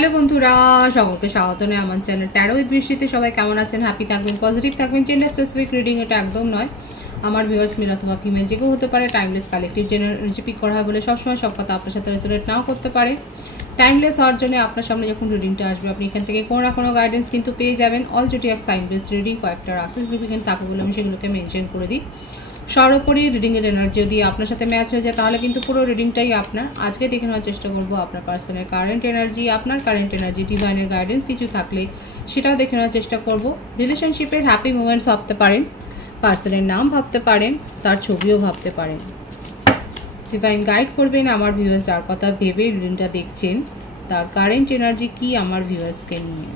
Hello বন্ধুরা, সকলকে স্বাগত জানাই আমার চ্যানেল ট্যারো উইথ বৃষ্টিতে। সবাই কেমন আছেন? হ্যাপি থাকবেন, পজিটিভ থাকবেন। জেন্ডার স্পেসিফিক রিডিং এটা একদম নয়। আমার ভিউয়ার্স মেল অথবা ফিমেল যে কেউ হতে পারে। টাইমলেস কালেকটিভ জেনারেল পিক করা হয় বলে সবসময় সব কথা আপনার সাথে রেজোনেট নাও করতে পারে। টাইমলেস হওয়ার জন্য আপনার সামনে যখন রিডিংটা আসবে আপনি এখান থেকে কোনো না কোনো গাইডেন্স কিন্তু পেয়ে যাবেন। All zodiac sign base reading, কয়েকটা রাশি সিগনিফিকেন্ট থাকে বলে আমি সেগুলোকে মেনশন করে দিই। সর্বোপরি রিডিংয়ের এনার্জি যদি আপনার সাথে ম্যাচ হয়ে যায় তাহলে কিন্তু পুরো রিডিংটাই আপনার। আজকে দেখে নেওয়ার চেষ্টা করবো আপনার পার্সনের কারেন্ট এনার্জি, আপনার কারেন্ট এনার্জি, ডিভাইনের গাইডেন্স কিছু থাকলে সেটাও দেখে নেওয়ার চেষ্টা করব। রিলেশনশিপের হ্যাপি মোমেন্টস ভাবতে পারেন, পার্সনের নাম ভাবতে পারেন, তার ছবিও ভাবতে পারেন। ডিভাইন গাইড করবেন আমার ভিউয়ার্স যার কথা ভেবে রিডিংটা দেখছেন, তার কারেন্ট এনার্জি কি আমার ভিউয়ার্সকে নিয়ে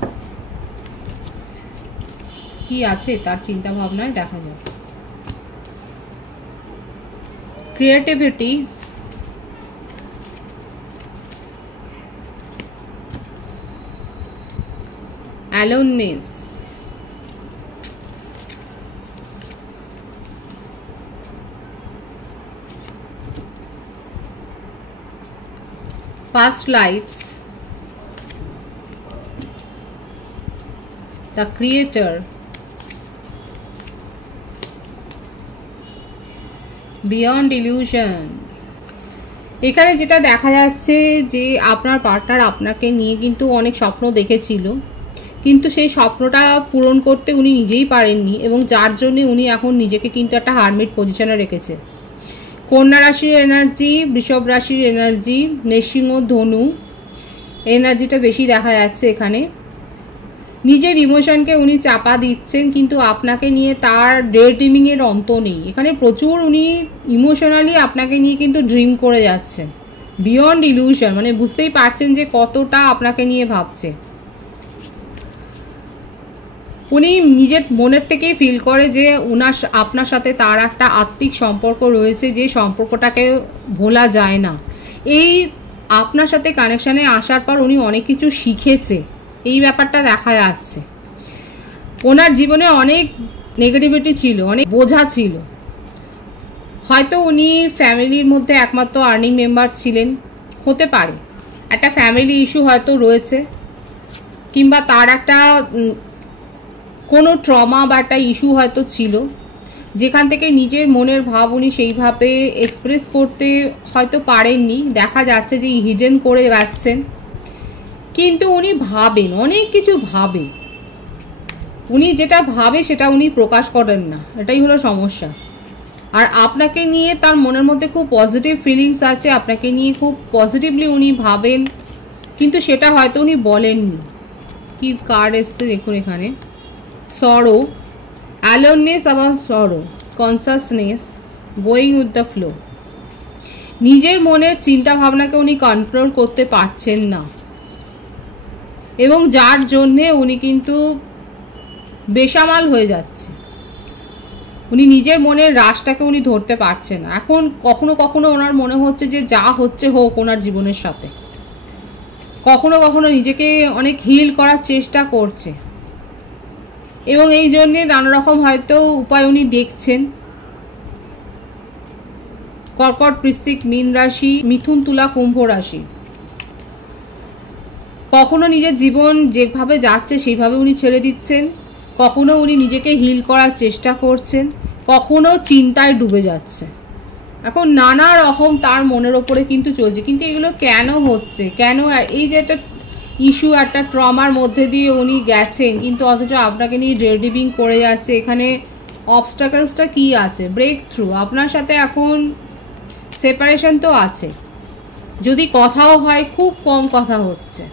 কি আছে তার চিন্তা ভাবনায় দেখা যাক। Creativity, aloneness, past lives, the creator, beyond illusion. এখানে যেটা দেখা যাচ্ছে যে আপনার পার্টনার আপনাকে নিয়ে কিন্তু অনেক স্বপ্ন দেখেছিল, কিন্তু সেই স্বপ্নটা পূরণ করতে উনি নিজেই পারেননি এবং যার জন্য উনি এখন নিজেকে কিন্তু একটা হারমিট পজিশনে রেখেছে। কন্যা রাশির এনার্জি, বৃষভ রাশির এনার্জি, নৃসিংহ, ধনু এনার্জিটা বেশি দেখা যাচ্ছে এখানে। নিজের ইমোশনকে উনি চাপা দিচ্ছেন, কিন্তু আপনাকে নিয়ে তার ডে ড্রিমিংয়ের অন্ত নেই। এখানে প্রচুর উনি ইমোশনালি আপনাকে নিয়ে কিন্তু ড্রিম করে যাচ্ছেন। বিয়ন্ড ইলিউশন মানে বুঝতেই পারছেন যে কতটা আপনাকে নিয়ে ভাবছে। উনি নিজের মনের থেকেই ফিল করে যে আপনার সাথে তার একটা আত্মিক সম্পর্ক রয়েছে, যে সম্পর্কটাকে ভোলা যায় না। এই আপনার সাথে কানেকশানে আসার পর উনি অনেক কিছু শিখেছে, এই ব্যাপারটা দেখা যাচ্ছে। ওনার জীবনে অনেক নেগেটিভিটি ছিল, অনেক বোঝা ছিল। হয়তো উনি ফ্যামিলির মধ্যে একমাত্র আর্নিং মেম্বার ছিলেন, হতে পারে একটা ফ্যামিলি ইস্যু হয়তো রয়েছে, কিংবা তার একটা কোনো ট্রমা বা একটা ইস্যু হয়তো ছিল, যেখান থেকে নিজের মনের ভাব উনি সেইভাবে এক্সপ্রেস করতে হয়তো পারেননি। দেখা যাচ্ছে যে হিডেন করে যাচ্ছেন, কিন্তু উনি ভাবেন, অনেক কিছু ভাবে। উনি যেটা ভাবে সেটা উনি প্রকাশ করেন না, এটাই হলো সমস্যা। আর আপনাকে নিয়ে তার মনের মধ্যে খুব পজিটিভ ফিলিংস আছে, আপনাকে নিয়ে খুব পজিটিভলি উনি ভাবেন, কিন্তু সেটা হয়তো উনি বলেননি। কি কার্ড এসছে দেখুন এখানে, সরো, অ্যালোননেস আবার সরো, consciousness, going with the flow. নিজের মনের চিন্তা ভাবনাকে উনি কন্ট্রোল করতে পারছেন না এবং যার জন্যে উনি কিন্তু বেসামাল হয়ে যাচ্ছে। উনি নিজের মনের রাশটাকে উনি ধরতে পারছেন না। এখন কখনো কখনো ওনার মনে হচ্ছে যে যা হচ্ছে হোক ওনার জীবনের সাথে। কখনো কখনো নিজেকে অনেক হিল করার চেষ্টা করছে এবং এই জন্যে নানা রকম হয়তো উপায় উনি দেখছেন। কর্কট, বৃশ্চিক, মীন রাশি, মিথুন, তুলা, কুম্ভ রাশি। কখনো নিজের জীবন যেভাবে যাচ্ছে সেইভাবে উনি ছেড়ে দিচ্ছেন, কখনো উনি নিজেকে হিল করার চেষ্টা করছেন, কখনো চিন্তায় ডুবে যাচ্ছে। এখন নানা রকম তার মনের ওপরে কিন্তু চলছে, কিন্তু এগুলো কেন হচ্ছে, কেন এই যে একটা ইস্যু, একটা ট্রমার মধ্যে দিয়ে উনি গেছেন, কিন্তু অথচ আপনাকে নিয়ে ড্রিমিং করে যাচ্ছে। এখানে অবস্টাকলসটা কি আছে? Breakthrough. আপনার সাথে এখন সেপারেশন তো আছে, যদি কথাও হয় খুব কম কথা হচ্ছে,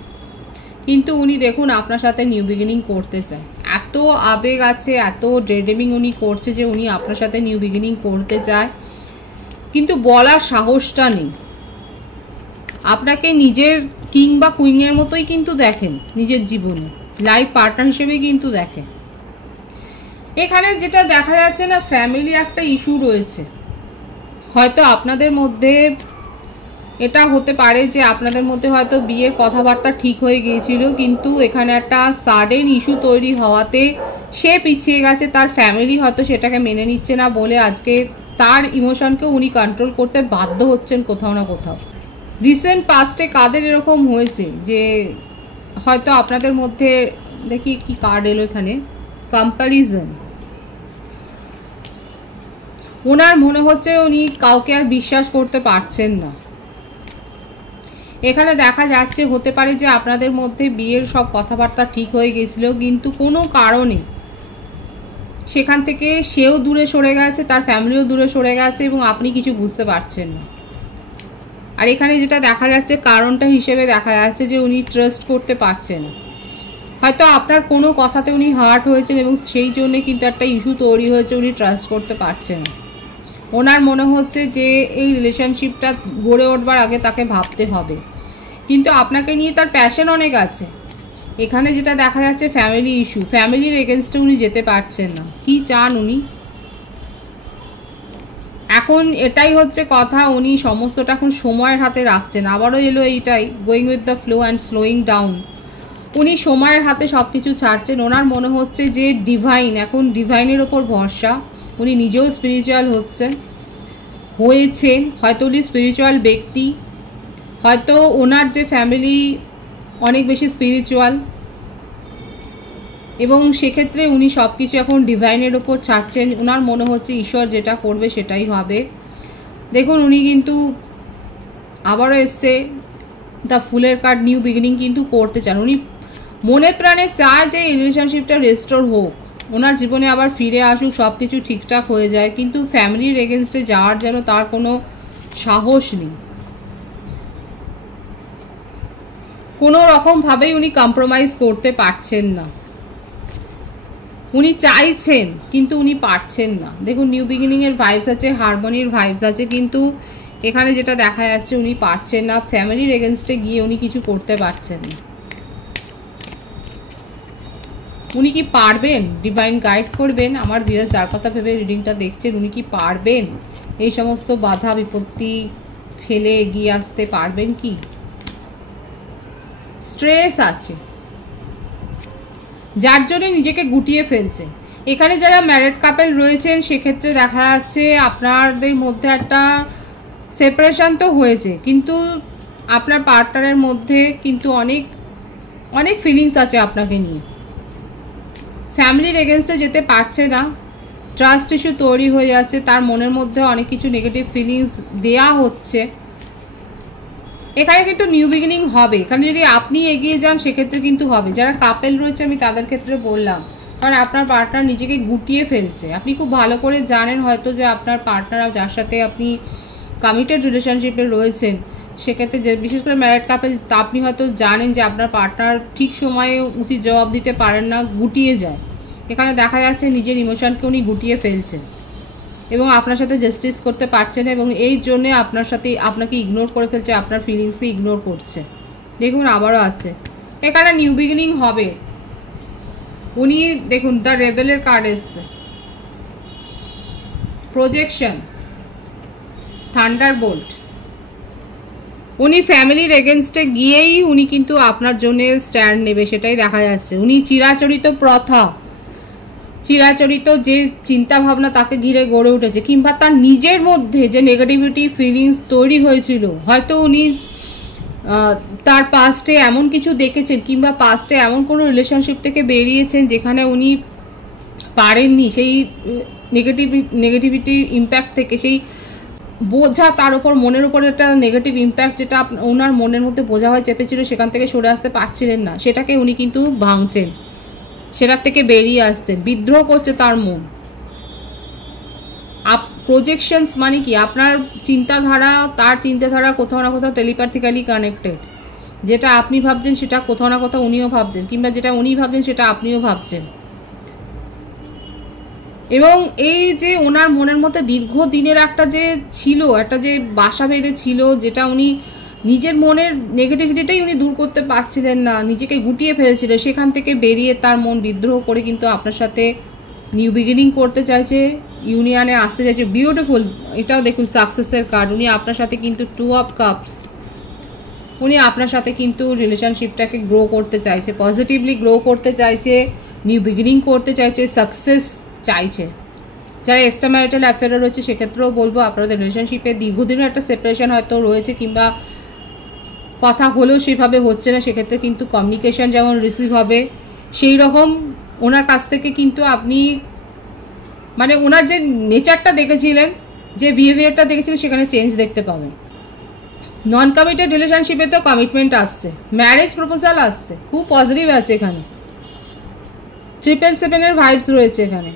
কিন্তু উনি দেখুন আপনার সাথে নিউ বিগিনিং করতে চায়। এত আবেগ আছে, এত ড্রিমিং উনি করছে যে উনি আপনার সাথে নিউ বিগিনিং করতে চায়, কিন্তু বলার সাহসটা নেই। আপনাকে নিজের কিং বা কুইনের মতোই কিন্তু দেখেন, নিজের জীবনে লাইফ পার্টনার হিসেবে কিন্তু দেখেন। এখানে যেটা দেখা যাচ্ছে না, ফ্যামিলি একটা ইস্যু রয়েছে। হয়তো আপনাদের মধ্যে এটা হতে পারে যে আপনাদের মধ্যে হয়তো বিয়ের কথাবার্তা ঠিক হয়ে গিয়েছিল, কিন্তু এখানে একটা সাডেন ইস্যু তৈরি হওয়াতে সে পিছিয়ে গেছে। তার ফ্যামিলি হয়তো সেটাকে মেনে নিচ্ছে না বলে আজকে তার ইমোশনকে উনি কন্ট্রোল করতে বাধ্য হচ্ছেন কোথাও না কোথাও। রিসেন্ট পাস্টে কাদের এরকম হয়েছে যে হয়তো আপনাদের মধ্যে দেখি কি কার্ড এলো এখানে, কম্প্যারিজন। ওনার মনে হচ্ছে উনি কাউকে আর বিশ্বাস করতে পারছেন না। এখানে দেখা যাচ্ছে হতে পারে যে আপনাদের মধ্যে বিয়ের সব কথাবার্তা ঠিক হয়ে গেছিল, কিন্তু কোনো কারণে সেখান থেকে সেও দূরে সরে গেছে, তার ফ্যামিলিও দূরে সরে গেছে এবং আপনি কিছু বুঝতে পারছেন না। আর এখানে যেটা দেখা যাচ্ছে কারণটা হিসেবে দেখা যাচ্ছে যে উনি ট্রাস্ট করতে পারছেন, হয়তো আপনার কোনো কথাতে উনি হার্ট হয়েছেন এবং সেই জন্য কিন্তু একটা ইস্যু তৈরি হয়েছে, উনি ট্রাস্ট করতে পারছেন। ওনার মনে হচ্ছে যে এই রিলেশনশিপটা গড়ে উঠবার আগে তাকে ভাবতে হবে, কিন্তু আপনাকে নিয়ে তার প্যাশন অনেক আছে। এখানে যেটা দেখা যাচ্ছে ফ্যামিলি ইস্যু, ফ্যামিলির এগেনস্টে উনি যেতে পারছেন না। কি চান উনি এখন, এটাই হচ্ছে কথা। উনি সমস্তটা এখন সময়ের হাতে রাখছেন। আবারও এলো এইটাই, going with the flow and slowing down. উনি সময়ের হাতে সব কিছু ছাড়ছেন। ওনার মনে হচ্ছে যে ডিভাইন, এখন ডিভাইনের ওপর ভরসা। উনি নিজেও স্পিরিচুয়াল হয়েছেন, হয়তো উনি স্পিরিচুয়াল ব্যক্তি, হয়তো ওনার যে ফ্যামিলি অনেক বেশি স্পিরিচুয়াল, এবং সেক্ষেত্রে উনি সব কিছু এখন ডিভাইনের ওপর ছাড়ছেন। ওনার মনে হচ্ছে ঈশ্বর যেটা করবে সেটাই হবে। দেখুন উনি কিন্তু আবারও এসছে দ্য ফুলের কার্ড, নিউ বিগিনিং কিন্তু করতে চান। উনি মনে প্রাণে চায় যে এই রিলেশনশিপটা রেস্টোর হোক, ওনার জীবনে আবার ফিরে আসুক, সব কিছু ঠিকঠাক হয়ে যায়, কিন্তু ফ্যামিলির এগেনস্টে যাওয়ার যেন তার কোনো সাহস নেই। কোনো রকমভাবেই উনি কম্প্রোমাইজ করতে পারছেন না। উনি চাইছেন কিন্তু উনি পারছেন না। দেখুন নিউ বিগিনিংয়ের ভাইবস আছে, হারমোনির ভাইবস আছে, কিন্তু এখানে যেটা দেখা যাচ্ছে উনি পারছেন না। ফ্যামিলির এগেনস্টে গিয়ে উনি কিছু করতে পারছেন না। উনি কি পারবেন? ডিভাইন গাইড করবেন। আমার ভিউয়ার্স যার কথা ভেবে রিডিংটা দেখছেন, উনি কি পারবেন এই সমস্ত বাধা বিপত্তি ফেলে এগিয়ে আসতে পারবেন কি? স্ট্রেস আছে যার জন্য নিজেকে গুটিয়ে ফেলছে। এখানে যারা ম্যারিড কাপল রয়েছেন সেক্ষেত্রে দেখা যাচ্ছে আপনাদের মধ্যে একটা সেপারেশন তো হয়েছে, কিন্তু আপনার পার্টনারের মধ্যে কিন্তু অনেক অনেক ফিলিংস আছে আপনাকে নিয়ে। ফ্যামিলির এগেনস্টে যেতে পারছে না, ট্রাস্ট ইস্যু তৈরি হয়ে যাচ্ছে, তার মনের মধ্যে অনেক কিছু নেগেটিভ ফিলিংস দেয়া হচ্ছে। এখানে কিন্তু নিউ বিগিনিং হবে, কারণ যদি আপনি এগিয়ে যান সেক্ষেত্রে কিন্তু হবে। যারা কাপেল রয়েছে আমি তাদের ক্ষেত্রে বললাম, কারণ আপনার পার্টনার নিজেকে গুটিয়ে ফেলছে। আপনি খুব ভালো করে জানেন হয়তো যে আপনার পার্টনার যার সাথে আপনি কমিটেড রিলেশনশিপে রয়েছেন, সেক্ষেত্রে যে বিশেষ করে ম্যারিড কাপেল, তা আপনি হয়তো জানেন যে আপনার পার্টনার ঠিক সময়ে উচিত জবাব দিতে পারেন না, গুটিয়ে যায়। এখানে দেখা যাচ্ছে নিজের ইমোশনকে উনি গুটিয়ে ফেলছেন এবং আপনার সাথে জাস্টিস করতে পারছেন, এবং এই জন্যে আপনার সাথে আপনাকে ইগনোর করে ফেলছে, আপনার ফিলিংসকে ইগনোর করছে। দেখুন আবারও আছে, এখানে নিউ বিগিনিং হবে। উনি দেখুন দ্য রেবেলের কার্ড এসছে, প্রজেকশন, থান্ডারবোল্ট। উনি ফ্যামিলির এগেনস্টে গিয়েই উনি কিন্তু আপনার জন্য স্ট্যান্ড নেবে, সেটাই দেখা যাচ্ছে। উনি চিরাচরিত প্রথা, চিরাচরিত যে চিন্তা ভাবনা তাকে ঘিরে গড়ে উঠেছে, কিংবা তার নিজের মধ্যে যে নেগেটিভিটি ফিলিংস তৈরি হয়েছিল, হয়তো উনি তার পাস্টে এমন কিছু দেখেছেন, কিংবা পাস্টে এমন কোনো রিলেশনশিপ থেকে বেরিয়েছেন যেখানে উনি পারেননি সেই নেগেটিভিটি ইম্প্যাক্ট থেকে, সেই বোঝা তার উপর, মনের উপর একটা নেগেটিভ ইম্প্যাক্ট যেটা ওনার মনের মধ্যে বোঝা হয়ে চেপেছিল, সেখান থেকে সরে আসতে পারছিলেন না, সেটাকে উনি কিন্তু ভাঙছেন, সেটার থেকে বেরিয়ে আসছেন। বিদ্রোহ করছে তার মন। প্রজেকশনস মানে কি, আপনার চিন্তাধারা তার চিন্তাধারা কোথাও না কোথাও টেলিপ্যাথিক্যালি কানেক্টেড। যেটা আপনি ভাবছেন সেটা কোথাও না কোথাও উনিও ভাবছেন, কিংবা যেটা উনি ভাবছেন সেটা আপনিও ভাবছেন। এবং এই যে ওনার মনের মধ্যে দীর্ঘদিনের একটা যে ছিল, একটা যে বাসা বেঁধে ছিল, যেটা উনি নিজের মনের নেগেটিভিটিটাই উনি দূর করতে পারছিলেন না, নিজেকে গুটিয়ে ফেলেছিল, সেখান থেকে বেরিয়ে তার মন বিদ্রোহ করে কিন্তু আপনার সাথে নিউ বিগিনিং করতে চাইছে, ইউনিয়নে আসতে চাইছে। বিউটিফুল, এটাও দেখুন সাকসেসের কার্ড। উনি আপনার সাথে কিন্তু 2 অফ কাপস, উনি আপনার সাথে কিন্তু রিলেশনশিপটাকে গ্রো করতে চাইছে, পজিটিভলি গ্রো করতে চাইছে, নিউ বিগিনিং করতে চাইছে, সাকসেস চাইছে। যারা এক্সট্রা ম্যারিটাল অ্যাফেয়ারে রয়েছে সেক্ষেত্রেও বলবো আপনাদের রিলেশনশিপে দীর্ঘদিনের একটা সেপারেশন হয়তো রয়েছে, কিংবা কথা হলেও সেভাবে হচ্ছে না, সেক্ষেত্রে কিন্তু কমিউনিকেশন যেমন রিসিভ হবে সেই রকম ওনার কাছ থেকে কিন্তু আপনি মানে ওনার যে নেচারটা দেখেছিলেন, যে বিহেভিয়ারটা দেখেছিলেন, সেখানে চেঞ্জ দেখতে পাবেন। নন কমিটেড রিলেশনশিপে তো কমিটমেন্ট আসছে, ম্যারেজ প্রপোজাল আসছে, খুব পজিটিভ আছে এখানে। 777 ভাইবস রয়েছে এখানে।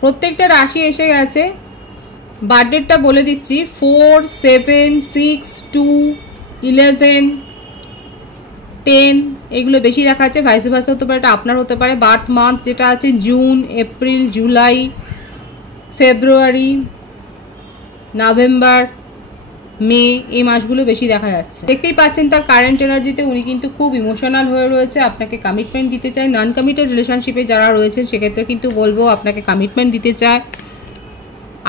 প্রত্যেকটা রাশি এসে গেছে। বার্থডেটটা বলে দিচ্ছি, 4, 7, 6, 2, 11, 10 এগুলো বেশি দেখা যাচ্ছে। ভাইস ভার্সা হতে পারে, এটা আপনার হতে পারে। বার্থ মান্থ যেটা আছে জুন, এপ্রিল, জুলাই, ফেব্রুয়ারি, নভেম্বর, মে, এই মাসগুলো বেশি দেখা যাচ্ছে। দেখতেই পাচ্ছেন তার কারেন্ট এনার্জিতে উনি কিন্তু খুব ইমোশনাল হয়ে রয়েছে, আপনাকে কমিটমেন্ট দিতে চায়। নন কমিটেড রিলেশনশিপে যারা রয়েছেন সেক্ষেত্রে কিন্তু বলবো আপনাকে কমিটমেন্ট দিতে চায়,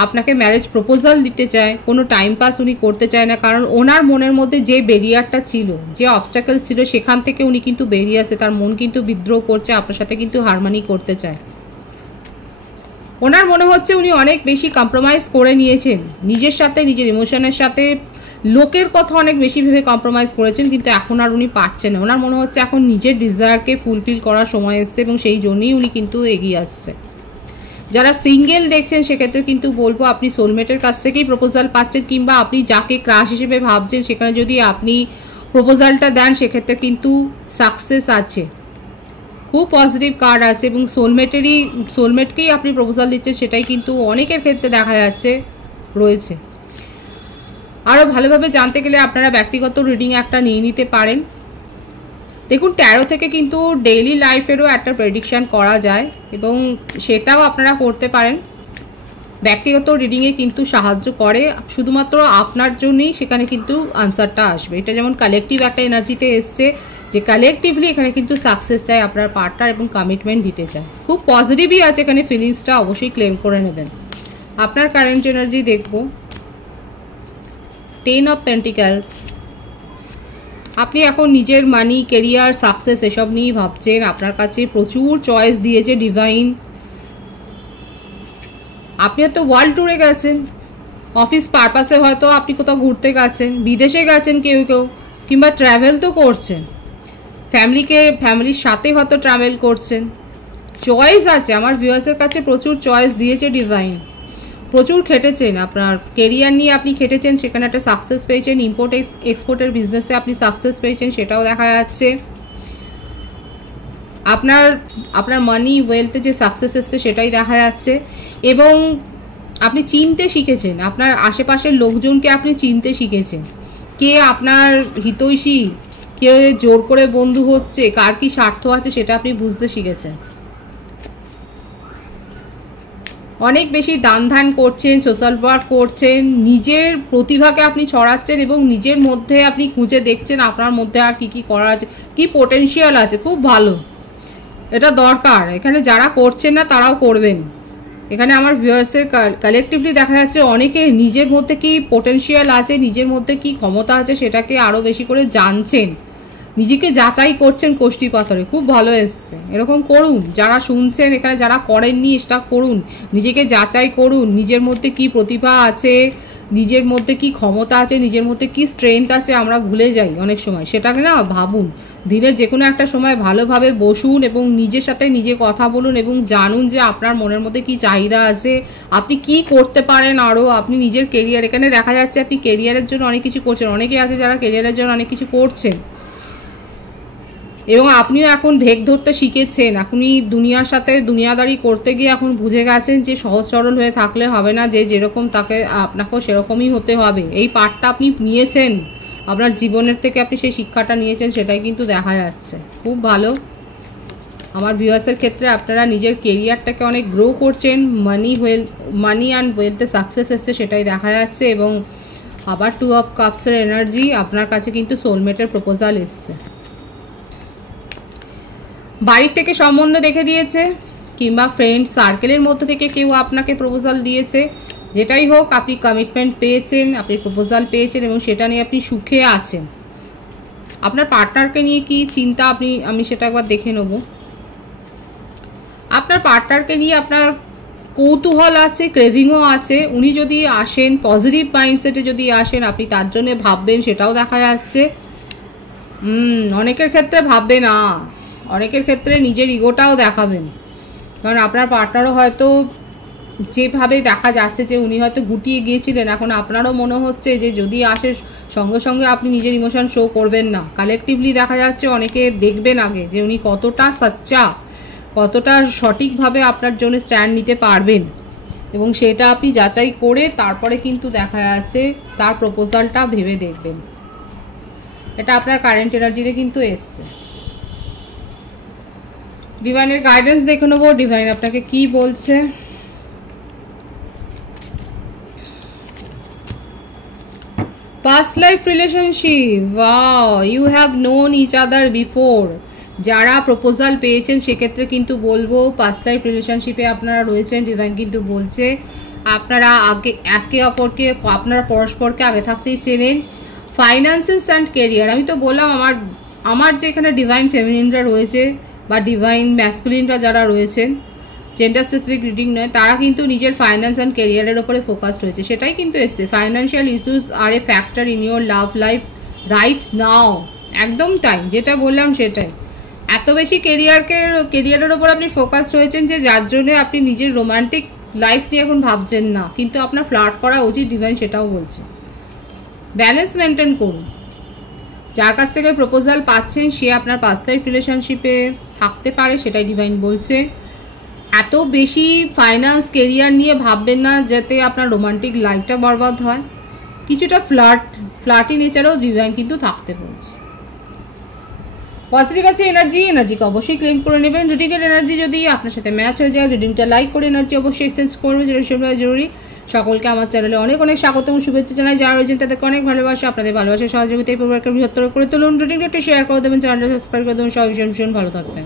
আপনাকে ম্যারেজ প্রপোজাল দিতে চায়। কোনো টাইম পাস উনি করতে চায় না, কারণ ওনার মনের মধ্যে যে ব্যারিয়ারটা ছিল, যে অবস্টাকেল ছিল, সেখান থেকে উনি কিন্তু বেরিয়ে আসে। তার মন কিন্তু বিদ্রোহ করছে, আপনার সাথে কিন্তু হারমানি করতে চায়। ওনার মনে হচ্ছে উনি অনেক বেশি কম্প্রোমাইজ করে নিয়েছেন নিজের সাথে, নিজের ইমোশনের সাথে। লোকের কথা অনেক বেশি ভেবে কম্প্রোমাইজ করেছেন, কিন্তু এখন আর উনি পারছেন না। ওনার মনে হচ্ছে এখন নিজের ডিজায়ারকে ফুলফিল করার সময় এসছে, এবং সেই জন্যই উনি কিন্তু এগিয়ে আসছে। যারা সিঙ্গেল দেখছেন সেক্ষেত্রে কিন্তু বলবো আপনি সোলমেটের কাছ থেকেই প্রপোজাল পাচ্ছেন, কিংবা আপনি যাকে ক্রাশ হিসেবে ভাবছেন সেখানে যদি আপনি প্রপোজালটা দেন সেক্ষেত্রে কিন্তু সাকসেস আছে। খুব পজিটিভ কার্ড আছে, এবং সোলমেটকেই আপনি প্রপোজাল দিচ্ছেন, সেটাই কিন্তু অনেকের ক্ষেত্রে দেখা যাচ্ছে রয়েছে। আরও ভালোভাবে জানতে গেলে আপনারা ব্যক্তিগত রিডিং একটা নিয়ে নিতে পারেন। দেখুন, ট্যারো থেকে কিন্তু ডেইলি লাইফেরও একটা প্রেডিকশান করা যায়, এবং সেটাও আপনারা করতে পারেন। ব্যক্তিগত রিডিংয়ে কিন্তু সাহায্য করে, শুধুমাত্র আপনার জন্যই সেখানে কিন্তু আনসারটা আসবে। এটা যেমন কালেকটিভ একটা এনার্জিতে এসছে, যে কালেকটিভলি এখানে কিন্তু সাকসেস চাই আপনার পার্টনার, এবং কমিটমেন্ট দিতে চায়। খুব পজিটিভই আছে এখানে, ফিলিংসটা অবশ্যই ক্লেম করে নেবেন। আপনার কারেন্ট এনার্জি দেখব, 10 অফ পেন্টিক্যালস। আপনি এখন নিজের মানি, কেরিয়ার, সাকসেস এসব নিয়েই ভাবছেন। আপনার কাছে প্রচুর চয়েস দিয়েছে ডিভাইন। আপনি হয়তো ওয়ার্ল্ড ট্যুরে গেছেন, অফিস পারপাসে হয়তো আপনি কোথাও ঘুরতে গেছেন, বিদেশে গেছেন কেউ কেউ, কিংবা ট্রাভেল তো করছেন, ফ্যামিলির সাথে হয়তো ট্রাভেল করছেন। চয়েস আছে, আমার ভিউয়ার্সের কাছে প্রচুর চয়েস দিয়েছে ডিভাইন। প্রচুর খেটেছেন, আপনার কেরিয়ার নিয়ে আপনি খেটেছেন, সেখানে একটা সাকসেস পেয়েছেন। ইম্পোর্ট এক্সপোর্টের বিজনেসে আপনি সাকসেস পেয়েছেন, সেটাও দেখা যাচ্ছে। আপনার মানি, ওয়েলথে যে সাকসেস এসছে সেটাই দেখা যাচ্ছে। এবং আপনি চিনতে শিখেছেন, আপনার আশেপাশের লোকজনকে আপনি চিনতে শিখেছেন। কে আপনার হিতৈষী, কে জোর করে বন্ধু হচ্ছে, কার কি স্বার্থ আছে, সেটা আপনি বুঝতে শিখেছেন। অনেক বেশি দান ধ্যান করছেন, সোশ্যাল ওয়ার্ক করছেন, নিজের প্রতিভাকে আপনি ছড়াচ্ছেন, এবং নিজের মধ্যে আপনি খুঁজে দেখছেন আপনার মধ্যে আর কি কি করা আছে, কি পোটেনশিয়াল আছে। খুব ভালো, এটা দরকার। এখানে যারা করছেন না তারাও করবেন। এখানে আমার ভিউয়ার্সের কালেকটিভলি দেখা যাচ্ছে অনেকে নিজের মধ্যে কি পোটেনশিয়াল আছে, নিজের মধ্যে কি ক্ষমতা আছে, সেটাকে আরও বেশি করে জানছেন, নিজেকে যাচাই করছেন কোষ্ঠী পাথরে। খুব ভালো এসছে, এরকম করুন। যারা শুনছেন এখানে, যারা করেননি সেটা করুন, নিজেকে যাচাই করুন, নিজের মধ্যে কি প্রতিভা আছে, নিজের মধ্যে কি ক্ষমতা আছে, নিজের মধ্যে কি স্ট্রেংথ আছে, আমরা ভুলে যাই অনেক সময়। সেটাকে না ভাবুন, দিনের যে কোনো একটা সময় ভালোভাবে বসুন এবং নিজের সাথে নিজে কথা বলুন, এবং জানুন যে আপনার মনের মধ্যে কি চাহিদা আছে, আপনি কি করতে পারেন আরও। আপনি নিজের কেরিয়ার, এখানে দেখা যাচ্ছে আপনি কেরিয়ারের জন্য অনেক কিছু করছেন। অনেকে আছে যারা কেরিয়ারের জন্য অনেক কিছু করছেন, এবং আপনিও এখন ভেগ ধরতে শিখেছেন। আপনি দুনিয়ার সাথে দুনিয়াদারি করতে গিয়ে এখন বুঝে গেছেন যে সহজ সরল হয়ে থাকলে হবে না, যে যেরকম তাকে আপনাকেও সেরকমই হতে হবে। এই পাঠটা আপনি নিয়েছেন, আপনার জীবনের থেকে আপনি সেই শিক্ষাটা নিয়েছেন, সেটাই কিন্তু দেখা যাচ্ছে। খুব ভালো। আমার ভিউয়ার্সের ক্ষেত্রে আপনারা নিজের কেরিয়ারটাকে অনেক গ্রো করছেন, মানি অ্যান্ড ওয়েলথে সাকসেস এসছে, সেটাই দেখা যাচ্ছে। এবং আবার 2 অফ কাপসের এনার্জি, আপনার কাছে কিন্তু সোলমেটের প্রপোজাল এসছে। বাড়ির থেকে সম্বন্ধ রেখে দিয়েছে, কিংবা ফ্রেন্ড সার্কেলের মধ্যে থেকে কেউ আপনাকে প্রপোজাল দিয়েছে। যেটাই হোক, আপনি কমিটমেন্ট পেয়েছেন, আপনি প্রপোজাল পেয়েছেন, এবং সেটা নিয়ে আপনি সুখে আছেন। আপনার পার্টনারকে নিয়ে কি চিন্তা আমি সেটা একবার দেখে নেব। আপনার পার্টনারকে নিয়ে আপনার কৌতূহল আছে, ক্রেভিংও আছে। উনি যদি আসেন পজিটিভ মাইন্ডসেটে, যদি আসেন আপনি তার জন্য ভাববেন, সেটাও দেখা যাচ্ছে। অনেকের ক্ষেত্রে ভাববে না, অনেকের ক্ষেত্রে নিজের ইগোটাও দেখাবেন, কারণ আপনার পার্টনারও হয়তো যেভাবে দেখা যাচ্ছে যে উনি হয়তো গুটিয়ে গিয়েছিলেন, এখন আপনারও মনে হচ্ছে যে যদি আসে সঙ্গে সঙ্গে আপনি নিজের ইমোশন শো করবেন না। কালেকটিভলি দেখা যাচ্ছে অনেকে দেখবেন আগে যে উনি কতটা সচ্চা, কতটা সঠিকভাবে আপনার জন্য স্ট্যান্ড নিতে পারবেন, এবং সেটা আপনি যাচাই করে তারপরে কিন্তু দেখা যাচ্ছে তার প্রপোজালটা ভেবে দেখবেন। এটা আপনার কারেন্ট এনার্জিতে কিন্তু এসছে। ডিভাইনের গাইডেন্স দেখে নেবো, ডিভাইন আপনাকে কি বলছে। Past life relationship, wow, you have known each other before. যারা প্রপোজাল পেয়েছেন সেক্ষেত্রে কিন্তু বলবো পাস্ট লাইফ রিলেশনশিপে আপনারা রয়েছেন। ডিভাইন কিন্তু বলছে আপনারা আগে একে অপরকে, আপনারা পরস্পরকে আগে থাকতেই চেনেন। ফাইন্যান্সেস অ্যান্ড কেরিয়ার, আমি তো বললাম আমার যেখানে ডিভাইন ফেমিনিনরা রয়েছে বা ডিভাইন ম্যাসকুলিনরা যারা রয়েছেন, জেন্ডার স্পেসিফিক রিডিং নয়, তারা কিন্তু নিজের ফাইন্যান্স অ্যান্ড কেরিয়ারের ওপরে ফোকাসড হয়েছে, সেটাই কিন্তু এসছে। Financial issues are a factor in your love life right now, একদম তাই, যেটা বললাম সেটাই। এত বেশি কেরিয়ারের ওপর আপনি ফোকাসড হয়েছেন যে যার জন্য আপনি নিজের রোমান্টিক লাইফ নিয়ে এখন ভাবছেন না, কিন্তু আপনার ফ্লার্ট করা উচিত, ডিভাইন সেটাও বলছে। ব্যালেন্স মেনটেন করুন। যার কাছ থেকে প্রপোজাল পাচ্ছেন সে আপনার পাস্ট লাইফ রিলেশনশিপে থাকতে পারে, সেটাই ডিভাইন বলছে। এত বেশি ফাইন্যান্স কেরিয়ার নিয়ে ভাববেন না যাতে আপনার রোমান্টিক লাইফটা বরবাদ হয়। কিছুটা ফ্লার্টি নেচারও ডিভাইন কিন্তু থাকতে বলছে। পজিটিভ আছে এনার্জিকে অবশ্যই ক্লেম করে নেবেন। রিডিংয়ের এনার্জি যদি আপনার সাথে ম্যাচ হয়ে যায়, রিডিংটা লাইক করে এনার্জি অবশ্যই এক্সচেঞ্জ করবেন, যেটা ভীষণভাবে জরুরি। সকলকে আমার চ্যানেলে অনেক অনেক স্বাগত এবং শুভেচ্ছা জানাই। যারা রয়েছেন তাদেরকে অনেক ভালোবাসা, আপনাদের ভালোবাসার সহযোগিতায় পরিবারকে বৃহত্তর করে তুলুন। রিডিংটা একটু শেয়ার করে দেবেন, চ্যানেলটা সাবস্ক্রাইব করে দেবেন। সবাই ভীষণ ভালো থাকবেন।